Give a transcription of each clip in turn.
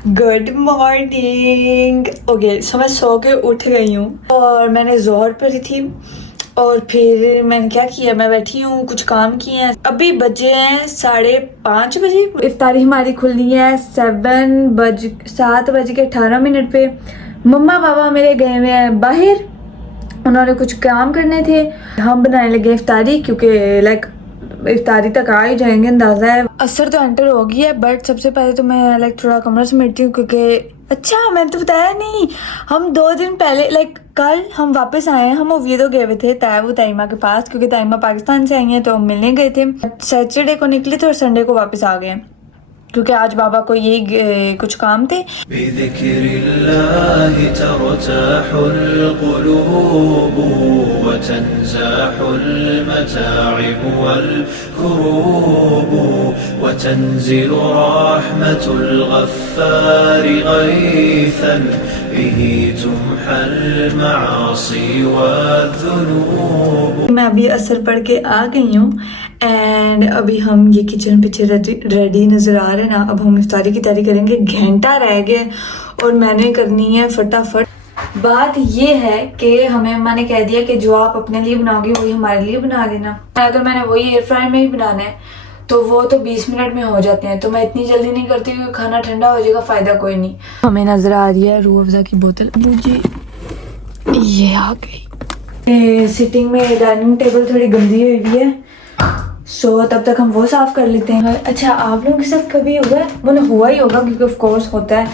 Good morning. Okay so मैं सो के उठ गई हूँ और मैंने जोहर पढ़ी थी और फिर मैंने क्या किया, मैं बैठी हूँ, कुछ काम किए हैं। अभी बजे हैं 5:30 बजे। इफ्तारी हमारी खुलनी है 7:18 पे। मम्मा पापा मेरे गए हुए हैं बाहर, उन्होंने कुछ काम करने थे। हम बनाने लगे इफ्तारी क्योंकि लाइक इफ्तारी तक आ ही जाएंगे, अंदाजा है। असर तो एंटर हो गई है बट सबसे पहले तो मैं लाइक थोड़ा कमरा समेटती हूँ क्योंकि अच्छा मैंने तो बताया नहीं, हम 2 दिन पहले लाइक कल हम वापस आए हैं। हम ओवीदो गए हुए थे ताइमा के पास क्योंकि ताइमा पाकिस्तान से आई हैं तो हम मिलने गए थे। सैटरडे को निकले थे और संडे को वापस आ गए क्योंकि आज बाबा को यही कुछ काम थे। मैं अभी असर पढ़ के आ गई हूँ एंड अभी हम ये किचन पीछे रेडी नजर आ रहे हैं ना। अब हम इफ्तारी की तैयारी करेंगे, घंटा रह गया और मैंने करनी है फटाफट। बात ये है कि हमें अम्मा ने कह दिया कि जो आप अपने लिए बनाओगे वही हमारे लिए बना लेना। अगर मैंने वही एयर फ्रायर में ही बनाना है तो वो तो 20 मिनट में हो जाते हैं, तो मैं इतनी जल्दी नहीं करती क्योंकि खाना ठंडा हो जाएगा, फायदा कोई नहीं। हमें नजर आ रही है रूह अफ़ज़ा की बोतल, मुझे ये आ गई। सिटिंग में डाइनिंग टेबल थोड़ी गंदी हुई है सो तब तक हम वो साफ कर लेते हैं। अच्छा आप लोगों के साथ कभी हुआ है? वो हुआ ही होगा क्योंकि ऑफ कोर्स होता है,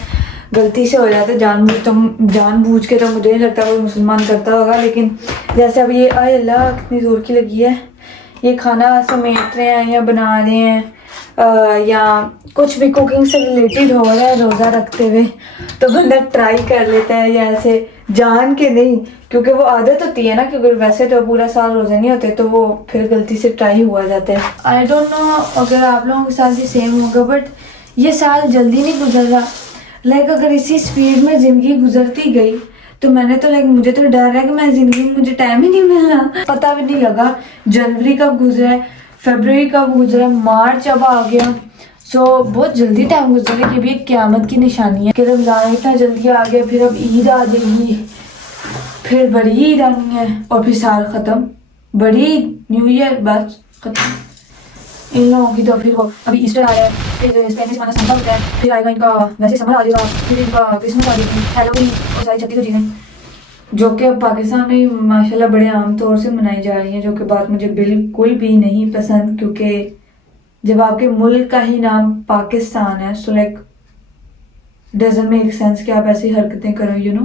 गलती से हो जाता है, जानबूझ के तो मुझे नहीं लगता कोई मुसलमान करता होगा। लेकिन जैसे अब ये आय अल्लाह कितनी जोर की लगी है, ये खाना समेट रहे हैं या बना रहे हैं या कुछ भी कुकिंग से रिलेटेड हो रहा है रोज़ा रखते हुए तो बंदा ट्राई कर लेता है, या ऐसे जान के नहीं क्योंकि वो आदत होती है ना, क्योंकि वैसे तो पूरा साल रोजे नहीं होते तो वो फिर गलती से ट्राई हुआ जाता है। आई डोंट नो अगर आप लोगों के साथ भी सेम होगा बट ये साल जल्दी नहीं गुजर रहा। लाइक अगर इसी स्पीड में ज़िंदगी गुजरती गई तो मैंने तो लाइक मुझे तो डर है कि मैं ज़िंदगी में मुझे टाइम ही नहीं मिलना, पता भी नहीं लगा जनवरी कब गुजरा है, फरवरी कब गुजरा, मार्च अब आ गया। सो बहुत जल्दी टाइम गुजरा। ये भी एक क़यामत की निशानी है कि रमज़ान इतना जल्दी आ गया, फिर अब ईद आ जाएगी, फिर बड़ी ईद आनी है और फिर साल ख़त्म, बड़ी न्यू ईयर बस ख़त्म। इन लोगों की तो फिर वो अभी ईस्टर आ रहा है, फिर स्पेनिश माना समर होता है, फिर आएगा इनका वैसे समर आ जाएगा, फिर इनका क्रिसमस आ जाएगी, हैलोवीन और सारी छत्तीस चीज़ें जो कि अब पाकिस्तान में माशाल्लाह बड़े आम तौर से मनाई जा रही हैं, जो कि बात मुझे बिल्कुल भी नहीं पसंद क्योंकि जब आपके मुल्क का ही नाम पाकिस्तान है so like doesn't make sense कि आप ऐसी हरकतें करो, यू नो।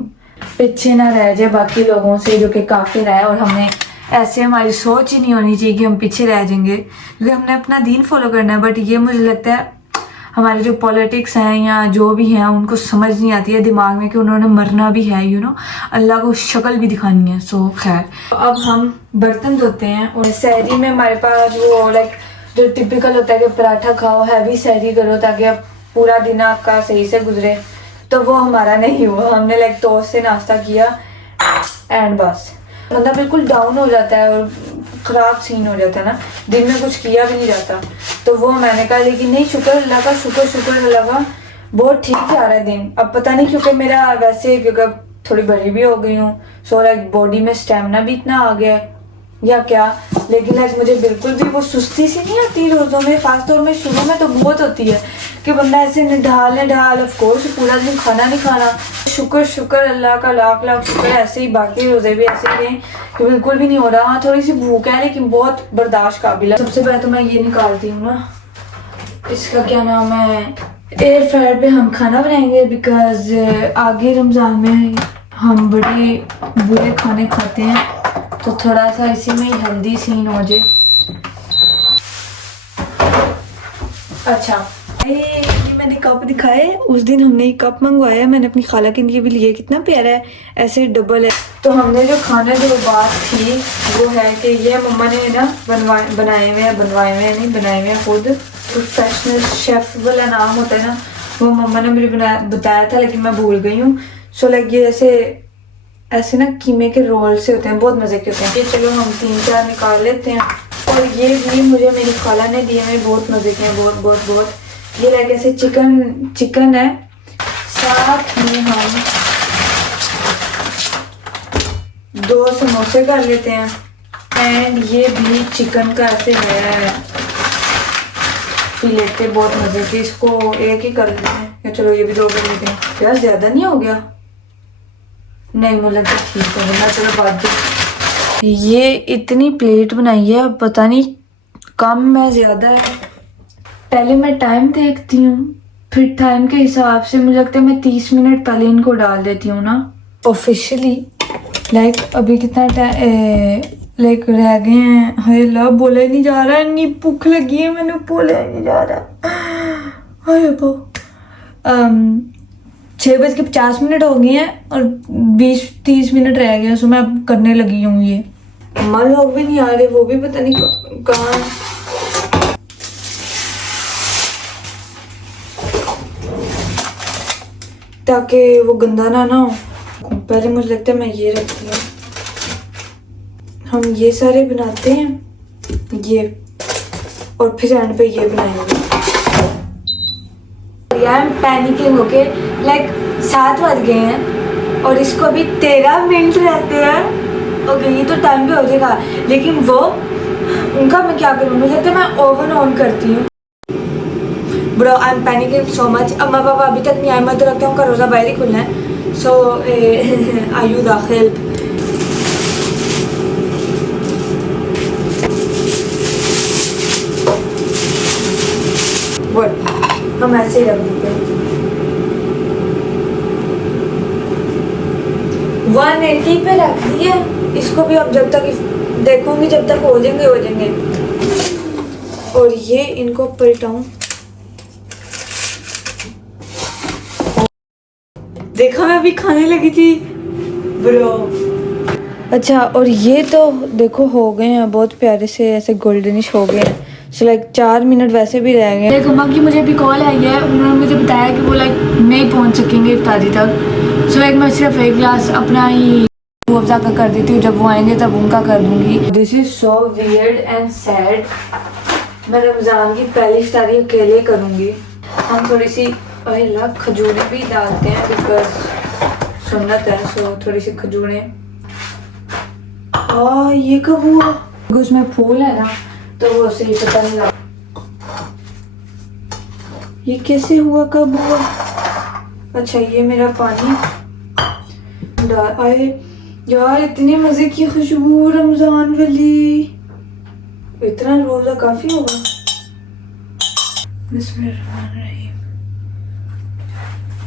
पीछे ना रह जाए बाकी लोगों से जो कि काफिर है, और हमने ऐसे हमारी सोच ही नहीं होनी चाहिए कि हम पीछे रह जाएंगे क्योंकि हमने अपना दीन फॉलो करना है। बट ये मुझे लगता है हमारे जो पॉलिटिक्स हैं या जो भी हैं उनको समझ नहीं आती है दिमाग में कि उन्होंने मरना भी है, यू नो, अल्लाह को शक्ल भी दिखानी है। सो खैर अब हम बर्तन धोते हैं और सहरी में हमारे पास वो लाइक जो टिपिकल होता है कि पराठा खाओ, हैवी सहरी करो ताकि आप पूरा दिन आपका सही से गुजरे, तो वो हमारा नहीं हुआ। हमने लाइक टोस्ट से नाश्ता किया एंड बस बंदा बिल्कुल डाउन हो जाता है और ख़राब सीन हो जाता है ना, दिन में कुछ किया भी नहीं जाता। तो वो मैंने कहा लेकिन नहीं, शुक्र अल्लाह का, शुक्र अल्लाह का, बहुत ठीक जा रहा है दिन। अब पता नहीं क्योंकि मेरा वैसे क्योंकि थोड़ी बड़ी भी हो गई हूँ सो लाइक बॉडी में स्टेमिना भी इतना आ गया है या क्या, लेकिन लाइक मुझे बिल्कुल भी वो सुस्ती सी नहीं आती रोज़ों में, खासतौर में शुरू में तो बहुत होती है कि बंदा ऐसे ढाल ऑफ कोर्स पूरा दिन खाना नहीं खाना। शुक्र अल्लाह का, लाख लाख शुक्र, ऐसे ही बाकी रोज़े भी ऐसे ही रहे कि बिल्कुल भी नहीं हो रहा। हाँ थोड़ी सी भूख है लेकिन बहुत बर्दाश्त काबिल है। सबसे पहले तो मैं ये निकालती हूँ ना, इसका क्या नाम है, एयर फ्रायर पे हम खाना बनाएंगे बिकॉज आगे रमज़ान में हम बड़े बुरे खाने खाते हैं तो थोड़ा सा इसी में हेल्दी सीन हो जाए। अच्छा ये मैंने कप दिखाए, उस दिन हमने ये कप मंगवाया, मैंने अपनी खाला के लिए भी लिए, कितना प्यारा है, ऐसे डबल है। तो हमने जो खाने जो बात थी वो है कि ये मम्मा ने ना बनाए हुए हैं खुद, प्रोफेशनल शेफ वाला नाम होता है ना, वो मम्मा ने मुझे बताया था लेकिन मैं भूल गई हूँ। सो लाइक ये ऐसे ना कीमे के रोल से होते हैं, बहुत मज़े के होते हैं। ये चलो हम 3-4 निकाल लेते हैं। और ये भी मुझे मेरी खाला ने दिए हैं, बहुत मज़े के हैं, बहुत। ये लाइक ऐसे चिकन है साथ में हम 2 समोसे कर लेते हैं। एंड ये भी चिकन का ऐसे है फिलेटे, बहुत मजे की। इसको एक ही कर लेते हैं, या चलो ये भी 2 कर लेते हैं। यार ज्यादा नहीं हो गया? नहीं, मुझे लगता ठीक है, वरना चलो बाद में। ये इतनी प्लेट बनाई है, अब पता नहीं कम है ज्यादा है। पहले मैं टाइम देखती हूँ, फिर टाइम के हिसाब से मुझे लगता है मैं 30 मिनट पहले इनको डाल देती हूँ ना। ऑफिशियली लाइक अभी कितना लाइक रह गए हैं। हाय ला, बोला ही नहीं जा रहा, इतनी भूख लगी है, मैंने बोला ही नहीं जा रहा। हाय 6:50 हो गए हैं और 20-30 मिनट रह गए, सो मैं अब करने लगी हूँ। ये अम्मा लोग भी नहीं आ रहे, वो भी पता नहीं कहाँ है। ताकि वो गंदा ना हो। पहले मुझे लगता है मैं ये रखती हूँ। हम ये सारे बनाते हैं ये, और फिर एंड पे ये बनाएंगे। यार पैनिकिंग होके लाइक 7 बज गए हैं और इसको अभी 13 मिनट रहते हैं। ओके, ये तो टाइम पे हो जाएगा, लेकिन वो उनका मैं क्या करूँ? मुझे लगता है मैं ओवन ऑन करती हूँ। Bro I am panicking so much. अम्मा पापा अभी तक नहीं आए, मैं तो लगता है उनका रोज़ा बाहर ही खुलना है। सो आयु दाखिल हम ऐसे ही रख देते हैं। 180 पे रख दिया इसको भी। अब जब तक देखूंगी, जब तक हो जाएंगे। और ये इनको पलटाऊं। देखा, मैं अभी खाने लगी थी ब्रो। अच्छा, और ये तो देखो हो गए हैं बहुत प्यारे से, ऐसे गोल्डनिश हो गए हैं। सो लाइक 4 मिनट वैसे भी रह गए। देखो अम्मा की मुझे अभी कॉल आई है, उन्होंने मुझे बताया कि वो लाइक नहीं पहुंच सकेंगे इफ्तारी तक। सो लाइक मैं सिर्फ एक गिलास अपना ही अफ़ज़ा का कर देती हूँ, जब वो आएंगे तब उनका कर दूंगी। This is so weird and sad. मैं रमज़ान की पहली इफ्तारी अकेले करूँगी। हम थोड़ी सी खजूरें भी डालते हैं बिकॉज सुन्नत है। सो थोड़ी सी खजूरें। ये कब हुआ? उसमें फूल है ना, तो वो सही पता नहीं लगा ये कैसे हुआ, कब हुआ। अच्छा, ये मेरा पानी आए यार, इतने मजे की खुशबू रमजान वाली। इतना रोजा काफी होगा। बिस्मिल्लाहिर्रहमानिर्रहीम।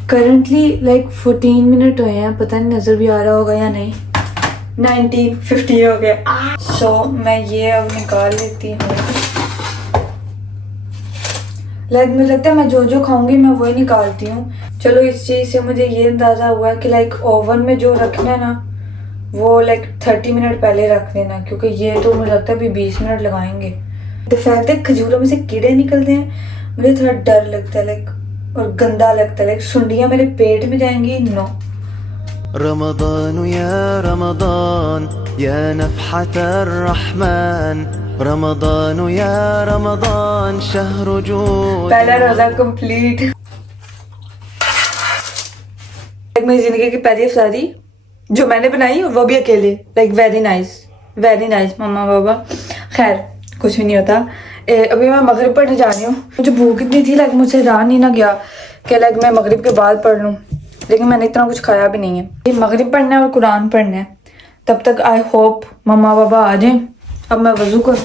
करंटली लाइक 14 मिनट हुए हैं, पता नहीं नजर भी आ रहा होगा या नहीं। 19:50 हो गया। सो मैं ये अब निकाल लेती हूँ। लाइक मुझे लगता है मैं जो खाऊंगी मैं वही निकालती हूँ। चलो, इस चीज़ से मुझे ये अंदाज़ा हुआ है कि लाइक ओवन में जो रखना है ना, वो लाइक 30 मिनट पहले रख देना, क्योंकि ये तो मुझे लगता है अभी 20 मिनट लगाएंगे। द फैक्ट है खजूरों में से कीड़े निकलते हैं, मुझे थोड़ा डर लगता है लाइक, और गंदा लगता है लाइक सुंडियाँ मेरे पेट में जाएंगी। नो। रमज़ान या रमज़ान या नफ़हत अर्रहमान, रमज़ान या रमज़ान शहर जूद। पहला रोजा कंप्लीट। मेरी जिंदगी की पहली इफ्तारी जो मैंने बनाई, वो भी अकेले। लाइक वेरी नाइस मम्मा बाबा। खैर कुछ भी नहीं होता। अभी मैं मगरिब पढ़ने जा रही हूँ। मुझे भूख इतनी थी लाइक मुझसे रहा नहीं ना गया कि लाइक मैं मगरिब के बाद पढ़ लूँ, लेकिन मैंने इतना कुछ खाया भी नहीं है। ये मगरिब पढ़ना है और कुरान पढ़ना है। तब तक आई होप मम्मा पापा आ जाएं। अब मैं वजू करूँ।